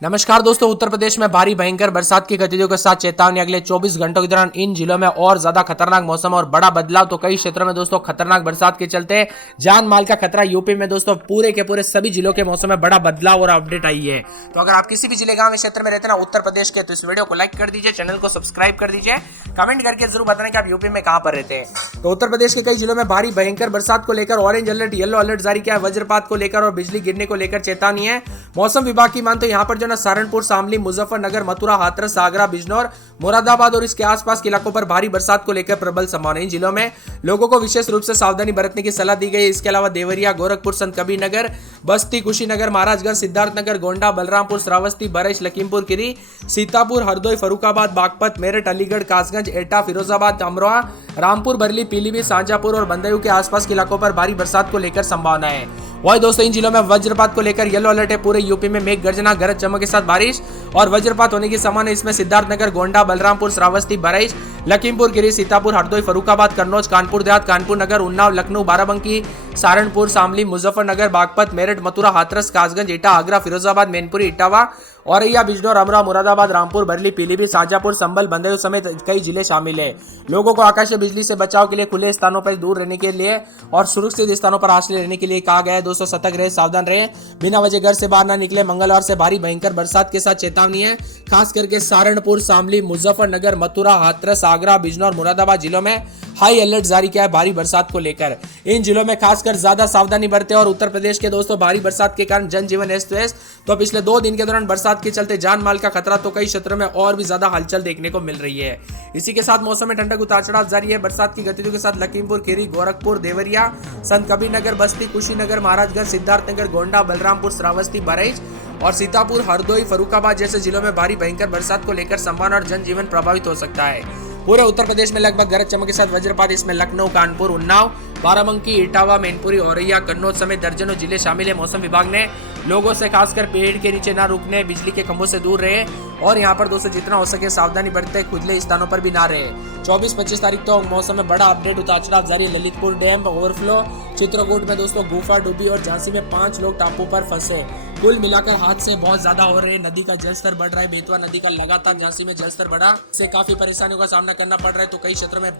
नमस्कार दोस्तों, उत्तर प्रदेश में भारी भयंकर बरसात की गतिविधियों के साथ चेतावनी। अगले 24 घंटों के दौरान इन जिलों में और ज्यादा खतरनाक मौसम और बड़ा बदलाव। तो कई क्षेत्रों में दोस्तों खतरनाक बरसात के चलते जान माल का खतरा। यूपी में दोस्तों पूरे के पूरे सभी जिलों के मौसम में बड़ा बदलाव और अपडेट आई है। तो अगर आप किसी भी जिले गांव क्षेत्र में रहते हैं ना उत्तर प्रदेश के, तो इस वीडियो को लाइक कर दीजिए, चैनल को सब्सक्राइब कर दीजिए, कमेंट करके जरूर बताना कि आप यूपी में कहां पर रहते हैं। तो उत्तर प्रदेश के कई जिलों में भारी भयंकर बरसात को लेकर ऑरेंज अलर्ट, येलो अलर्ट जारी किया है। वज्रपात को लेकर और बिजली गिरने को लेकर चेतावनी है। मौसम विभाग की मान तो यहाँ पर जो ना सहारनपुर, शामली, मुजफ्फरनगर, मथुरा, हाथरस, आगरा, बिजनौर, मुरादाबाद और इसके आसपास के इलाकों पर भारी बरसात को लेकर प्रबल संभावना। इन जिलों में लोगों को विशेष रूप से सावधानी बरतने की सलाह दी गई है। इसके अलावा देवरिया, गोरखपुर, संत कबीरनगर, बस्ती, कुशीनगर, महाराजगंज, सिद्धार्थनगर, गोंडा, बलरामपुर, श्रावस्ती, बरेश, लखीमपुर खीरी, सीतापुर, हरदोई, फरुखाबाद, बागपत, मेरठ, अलीगढ़, कासगंज, एटा, फिरोजाबाद, अमरोहा, रामपुर, बरेली, पीलीभीत, शाजापुर और बंदयू के आसपास के इलाकों पर भारी बरसात को लेकर संभावना है। वही दोस्तों इन जिलों में वज्रपात को लेकर येलो अलर्ट है। पूरे यूपी में मेघ गर्जना, गरज चमक के साथ बारिश और वज्रपात होने की संभावना। इसमें सिद्धार्थनगर, गोंडा, बलरामपुर, श्रावस्ती, बरेश, लखीमपुर खीरी, सीतापुर, हरदोई, फरुखाबाद, कन्नौज, कानपुर देहात, कानपुर नगर, उन्नाव, लखनऊ, बाराबंकी, सहारनपुर, शामली, मुजफ्फरनगर, बागपत, मेरठ, मथुरा, हाथरस, कासगंज, एटा, आगरा, फिरोजाबाद, मैनपुरी, इटावा, औरैया, बिजनौर, अमरोहा, मुरादाबाद, रामपुर, बरेली, पीलीभीत, शाजापुर, संभल, बंदयू समेत कई जिले शामिल है। लोगों को आकाशीय बिजली से बचाव के लिए खुले स्थानों पर दूर रहने के लिए और सुरक्षित स्थानों पर आश्रय रहने के लिए कहा गया है। दोस्तों सतर्क रहे, सावधान रहे, बिना वजह घर से बाहर न निकले। मंगलवार से भारी भयंकर बरसात के साथ चेतावनी है। खास करके सहारनपुर, शामली, मुजफ्फरनगर, मथुरा, हाथरस, आगरा, बिजनौर, मुरादाबाद जिलों में हाई अलर्ट जारी किया है भारी बरसात को लेकर। इन जिलों में खासकर ज्यादा सावधानी बरतें। और उत्तर प्रदेश के दोस्तों भारी बरसात के कारण जनजीवन अस्त व्यस्त। तो पिछले 2 दिन के दौरान बरसात के चलते जान माल का खतरा, तो कई क्षेत्रों में और भी ज्यादा हलचल देखने को मिल रही है। इसी के साथ मौसम में ठंडक उतार चढ़ाव जारी है। बरसात की गतिविधियों के साथ लखीमपुर खीरी, गोरखपुर, देवरिया, संत कबीरनगर, बस्ती, कुशीनगर, महाराजगंज, सिद्धार्थनगर, गोंडा, बलरामपुर, श्रावस्ती, बरेश और सीतापुर, हरदोई, फरुखाबाद जैसे जिलों में भारी भयंकर बरसात को लेकर संभावना और जनजीवन प्रभावित हो सकता है। पूरे उत्तर प्रदेश में लगभग गरज चमक के साथ वज्रपात। इसमें लखनऊ, कानपुर, उन्नाव, बाराबंकी, इटावा, मैनपुरी, औरैया, कन्नौज समेत दर्जनों जिले शामिल है। मौसम विभाग ने लोगों से खासकर पेड़ के नीचे न रुकने, बिजली के खंभों से दूर रहे और यहाँ पर दोस्तों जितना हो सके सावधानी बरते, खुले स्थानों पर भी ना रहे। 24-25 तारीख तो मौसम में बड़ा अपडेट उतार चढ़ाव जारी। ललितपुर डैम ओवरफ्लो, चित्रकूट में दोस्तों गुफा डूबी और झांसी में 5 लोग टापू पर फंसे। कुल मिलाकर हादसे बहुत ज्यादा हो रहे हैं। नदी का जलस्तर बढ़ रहा है। बेतवा नदी का लगातार झांसी में जलस्तर बढ़ा से काफी परेशानियों का सामना करना पड़ रहा है। तो कई क्षेत्रों में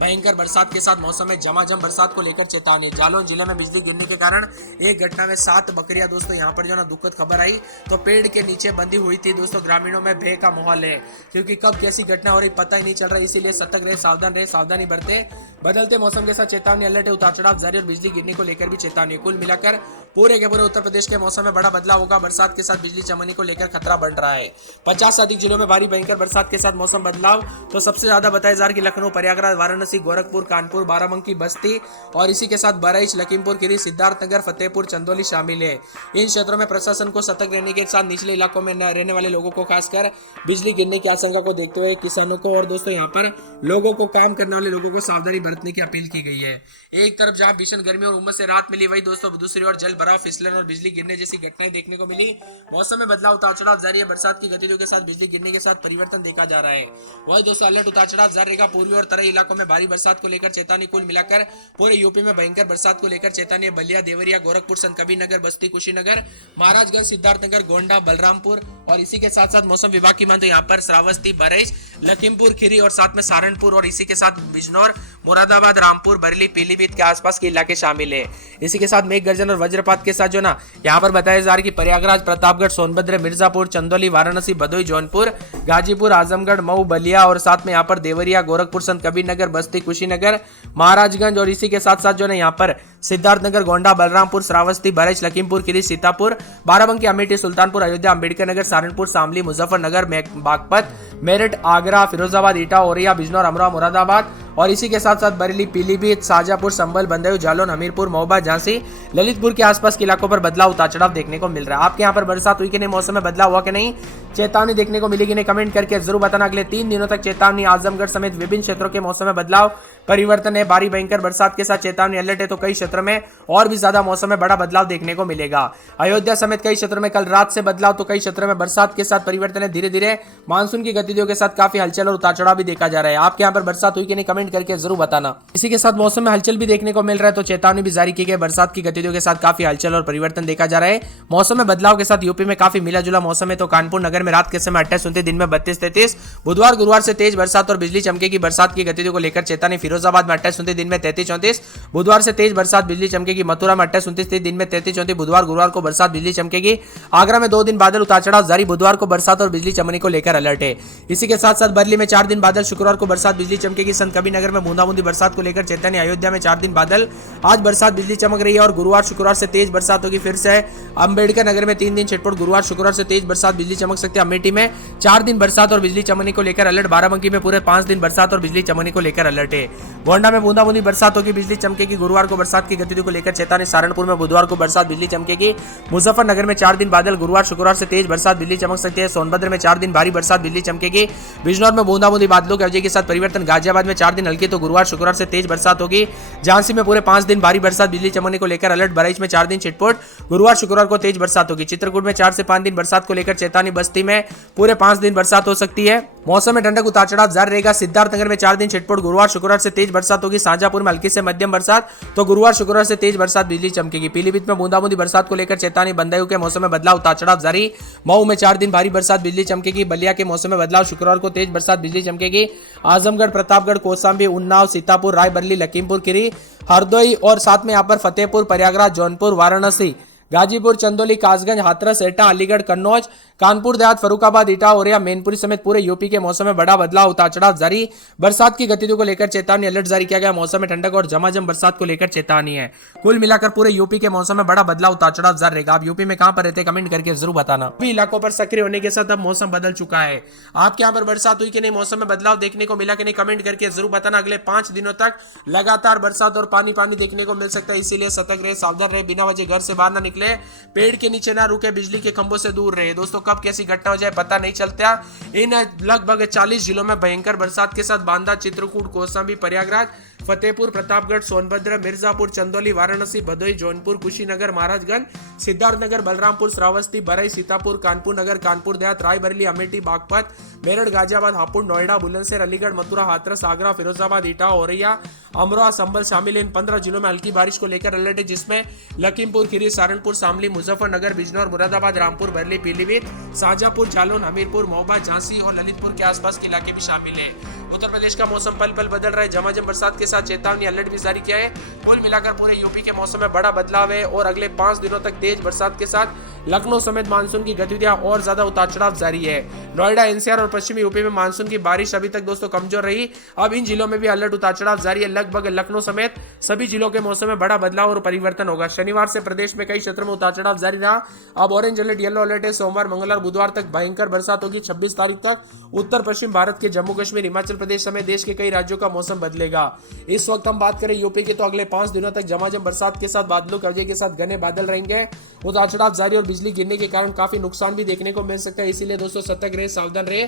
भयंकर बरसात के साथ मौसम में झमाझम बरसात को लेकर चेतावनी। जालौन जिले में बिजली गिरने के कारण एक घटना में 7 बकरियां दोस्तों यहाँ पर जो ना दुखद खबर आई, तो पेड़ के नीचे बंधी हुई थी। दोस्तों ग्रामीणों में भय का माहौल है, क्योंकि कब कैसी घटना हो रही पता ही नहीं चल रहा। इसीलिए सतर्क रहे, सावधान रहे, सावधानी बरते। बदलते मौसम के साथ चेतावनी अलर्ट है। उतार चढ़ाव जारी और बिजली गिरने को लेकर भी चेतावनी। कुल मिलाकर पूरे के पूरे उत्तर प्रदेश के मौसम में बड़ा बदलाव होगा। बरसात के साथ बिजली चमकने को लेकर खतरा बढ़ रहा है। 50 से अधिक जिलों में भारी भयंकर बरसात के साथ मौसम बदलाव। तो सबसे ज्यादा बताया जा रहा है कि लखनऊ, प्रयागराज, वाराणसी, गोरखपुर, कानपुर, बाराबंकी, बस्ती और इसी के साथ बरेश, लखीमपुर खीरी, सिद्धार्थनगर, फतेहपुर, चंदौली शामिल है। इन क्षेत्रों में प्रशासन को सतर्क रहने के साथ निचले इलाकों में रहने वाले लोगों को खासकर बिजली गिरने की आशंका को देखते हुए किसानों को और दोस्तों यहाँ पर लोगों को, काम करने वाले लोगों को सावधानी बरतने की अपील की गई है। एक तरफ जहां भीषण गर्मी और उमस से राहत मिली, वही दोस्तों दूसरी ओर जल भराव, फिसलन और बिजली गिरने जैसी घटनाएं देखने को मिली। मौसम में बदलाव, उतार चढ़ाव जारी है। बरसात की गतिविधियों के साथ बिजली गिरने के साथ परिवर्तन देखा जा रहा है। वही दोस्तों अलर्ट, उतार चढ़ाव जारी रहेगा। पूर्वी और तराई इलाकों में भारी बरसात को लेकर चेतावनी। कुल मिलाकर पूरे यूपी में भयंकर बरसात को लेकर चेतावनी। बलिया, देवरिया, गोरखपुर, संत कबीरनगर, बस्ती, कुशीनगर, महाराजगंज, सिद्धार्थनगर, गोंडा, बलरामपुर और इसी के साथ साथ मौसम विभाग की मान तो यहाँ पर श्रावस्ती, बरेश, लखीमपुर खीरी और साथ में सहारनपुर और इसी के साथ बिजनौर, मुरादाबाद, रामपुर, बरेली, पीलीभीत के आसपास के इलाके शामिल है। इसी के साथ मेघ गर्जन और वज्रपात के साथ जो ना यहाँ पर बताया जा रहा है कि प्रयागराज, प्रतापगढ़, सोनभद्र, मिर्जापुर, चंदौली, वाराणसी, भदोई, जौनपुर, गाजीपुर, आजमगढ़, मऊ, बलिया और साथ में यहाँ पर देवरिया, गोरखपुर, संत कबीरनगर, बस्ती, कुशीनगर, महाराजगंज और इसी के साथ साथ जो है यहाँ पर सिद्धार्थनगर, गोंडा, बलरामपुर, श्रावस्ती, बरेश, लखीमपुर खीरी, सीतापुर, बाराबंकी, अमेठी, सुल्तानपुर, अयोध्या, अंबेडकर नगर, सहारनपुर, शामली, मुजफ्फरनगर, बागपत, मेरठ, आगरा, फिरोजाबाद, इटा, औरैया, बिजनौर, अमरोहा, मुरादाबाद और इसी के साथ साथ बरेली, पीलीभीत, शाजापुर, संभल, बंदयू, जालौन, हमीरपुर, महोबा, झांसी, ललितपुर के आसपास के इलाकों पर बदलाव, उतार चढ़ाव देखने को मिल रहा है। आपके यहाँ पर बरसात हुई कि नहीं, मौसम में बदलाव हुआ कि नहीं, चेतावनी देखने को मिलेगी नहीं, कमेंट करके जरूर बताना। अगले 3 दिनों तक चेतावनी। आजमगढ़ समेत विभिन्न क्षेत्रों के मौसम में बदलाव, परिवर्तन है। भारी भयंकर बरसात के साथ चेतावनी अलर्ट है। तो कई क्षेत्रों में और भी ज्यादा मौसम में बड़ा बदलाव देखने को मिलेगा। अयोध्या समेत कई क्षेत्रों में कल रात से बदलाव। तो कई क्षेत्रों में बरसात के साथ परिवर्तन है। धीरे धीरे मानसून की गतिविधियों के साथ काफी हलचल और उतार चढ़ाव भी देखा जा रहा है। आपके यहाँ पर बरसात हुई कि नहीं, कमेंट कमेंट करके जरूर बताना। इसी के साथ मौसम में हलचल भी देखने को मिल रहा है, तो चेतावनी भी जारी की गई। बरसात की गतिविधियों के साथ काफी हलचल और परिवर्तन देखा जा रहा है। मौसम में बदलाव के साथ यूपी में काफी मिला जुला मौसम है। तो कानपुर नगर में रात के समय 28-29, दिन में 32-33, बुधवार गुरुवार से तेज बरसात और बिजली चमकेगी। बरसात की गतिविधियों को लेकर चेतावनी। फिरोजाबाद में 28-29, दिन में 33-34, बुधवार से तेज बरसात बिजली चमकेगी। मथुरा में 28-29, दिन में 33-34, बुधवार गुरुवार को बरसात बिजली चमकेगी। आगरा में 2 दिन बादल उतार चढ़ाव जारी, बुधवार को बरसात और बिजली चमकने को लेकर अलर्ट है। इसी के साथ साथ बरली में 4 दिन बादल, शुक्रवार को बरसात बिजली चमकेगी। संत कबीरनगर में बूंदाबूंदी बरसात को लेकर चेतावनी। अयोध्या में 4 दिन बादल, आज बरसात बिजली चमक रही है और गुरुवार शुक्रवार से तेज बरसात होगी। फिर से अंबेडकर नगर में 3 दिन छिटपुट, गुरुवार शुक्रवार से तेज बरसात बिजली चमक सकती है। अमेठी में 4 दिन बरसात और बिजली चमकने को लेकर अलर्ट। बाराबंकी में पूरे 5 दिन बरसात और बिजली चमकने को लेकर अलर्ट है। गोंडा में बूंदाबूंदी बरसात होगी, बिजली चमकेगी। गुरुवार को बरसात की गतिविधि को लेकर चेतावनी। सहारनपुर में बुधवार को बरसात बिजली चमकेगी। मुजफ्फरनगर में 4 दिन बादल, गुरुवार शुक्रवार से तेज बरसात बिजली चमक सकती है। सोनभद्र में 4 दिन भारी बरसात बिजली चमकेगी। बिजनौर में बूंदाबूंदी बादलों के वजह के साथ परिवर्तन। गाजियाबाद में 4 दिन हल्की, तो गुरुवार शुक्रवार से तेज बरसात होगी। झांसी में पूरे 5 दिन भारी बरसात बिजली चमकने को लेकर अलर्ट। बहराइच में 4 दिन छिटपुट, गुरुवार शुक्रवार को तेज बरसात होगी। चित्रकूट में 4 से 5 दिन बरसात को लेकर चेतावनी। बस्ती में पूरे 5 दिन बरसात हो सकती है। मौसम में ठंडक उतार चढ़ाव जारी रहेगा। सिद्धार्थनगर में 4 दिन छिटपुट, गुरुवार शुक्रवार से तेज बरसात होगी। शाहजहांपुर में हल्की से मध्यम बरसात, तो गुरुवार शुक्रवार से तेज बरसात बिजली चमकेगी। पीलीभीत में बूंदाबूंदी बरसात को लेकर चेतावनी। बंदायूं के मौसम में बदलाव उतार चढ़ाव जारी, मऊ में 4 दिन भारी बरसात बिजली चमकेगी। बलिया के मौसम में बदलाव, शुक्रवार को तेज बरसात बिजली चमकेगी। आजमगढ़, प्रतापगढ़, कौशाम्बी, उन्नाव, सीतापुर, रायबरेली, लखीमपुर खीरी, हरदोई और साथ में यहाँ पर फतेहपुर, प्रयागराज, जौनपुर, वाराणसी, गाजीपुर, चंदौली, कासगंज, हाथरस, एटा, अलीगढ़, कन्नौज, कानपुर देहात, फरुखाबाद, इटा, औरैया, मैनपुरी समेत पूरे यूपी के मौसम में बड़ा बदलाव उतार चढ़ाव जारी। बरसात की गतिविधियों को लेकर चेतावनी, अलर्ट जारी किया गया। मौसम में ठंडक और झमाझम बरसात को लेकर चेतावनी है। कुल मिलाकर पूरे यूपी के मौसम में बड़ा बदलाव उतार चढ़ाव जारी रहेगा। आप यूपी में कहां पर रहते हैं कमेंट करके जरूर बताना। सभी इलाकों पर सक्रिय होने के साथ अब मौसम बदल चुका है। आपके यहाँ पर बरसात हुई कि नहीं, मौसम में बदलाव देखने को मिला कि नहीं, कमेंट करके जरूर बताना। अगले 5 दिनों तक लगातार बरसात और पानी पानी देखने को मिल सकता है, इसीलिए सतर्क रहे, सावधान रहे, बिना वजह घर से बाहर ना निकले, पेड़ के नीचे ना रुके, बिजली के खंभों से दूर रहे। दोस्तों कब कैसी घटना हो जाए पता नहीं चलता। इन लगभग 40 जिलों में भयंकर बरसात के साथ बांदा, चित्रकूट, कौशाम्बी, प्रयागराज, फतेहपुर, प्रतापगढ़, सोनभद्र, मिर्जापुर, चंदौली, वाराणसी, भदोई, जौनपुर, कुशीनगर, महाराजगंज, सिद्धार्थनगर, बलरामपुर, श्रावस्ती, बरई, सीतापुर, कानपुर नगर, कानपुर देहात, रायबरेली, अमेठी, बागपत, मेरठ, गाजियाबाद, हापुड़, नोएडा, बुलंदशहर, अलीगढ़, मथुरा, हाथरस, आगरा, फिरोजाबाद, इटा, औरैया, अमरोहा, संभल शामिल। इन 15 जिलों में हल्की बारिश को लेकर अलर्ट है, जिसमें लखीमपुर खीरी, सहारनपुर, शामली, मुजफ्फरनगर, बिजनौर, मुरादाबाद, रामपुर, बरेली, पीलीभीत, शाहजहांपुर, जालौन, हमीरपुर, महोबा, झांसी और ललितपुर के आसपास के इलाके भी शामिल है। उत्तर प्रदेश का मौसम पल पल बदल रहा है, झमाझम बरसात के साथ चेतावनी, अलर्ट भी जारी किया है। कुल मिलाकर पूरे यूपी के मौसम में बड़ा बदलाव है और अगले 5 दिनों तक तेज बरसात के साथ लखनऊ समेत मानसून की गतिविधियां और ज्यादा उतार चढ़ाव जारी है। नोएडा, एनसीआर और पश्चिमी यूपी में मानसून की बारिश अभी तक दोस्तों कमजोर रही। अब इन जिलों में भी अलर्ट उतार चढ़ाव जारी है। लगभग लखनऊ समेत सभी जिलों के मौसम में बड़ा बदलाव और परिवर्तन होगा। शनिवार से प्रदेश में कई क्षेत्रों में उतार चढ़ाव जारी रहा। अब ऑरेंज अलर्ट, येलो अलर्ट है। सोमवार, मंगलवार, बुधवार तक भयंकर बरसात होगी। 26 तारीख तक उत्तर पश्चिम भारत के जम्मू कश्मीर, हिमाचल प्रदेश समेत देश के कई राज्यों का मौसम बदलेगा। इस वक्त हम बात करें यूपी की, तो अगले 5 दिनों तक झमाझम बरसात के साथ बादलों के वजह के साथ घने बादल रहेंगे। उतार चढ़ाव जारी और बिजली गिरने के कारण काफी नुकसान भी देखने को मिल सकता है, इसीलिए दोस्तों सतर्क रहे, सावधान रहे।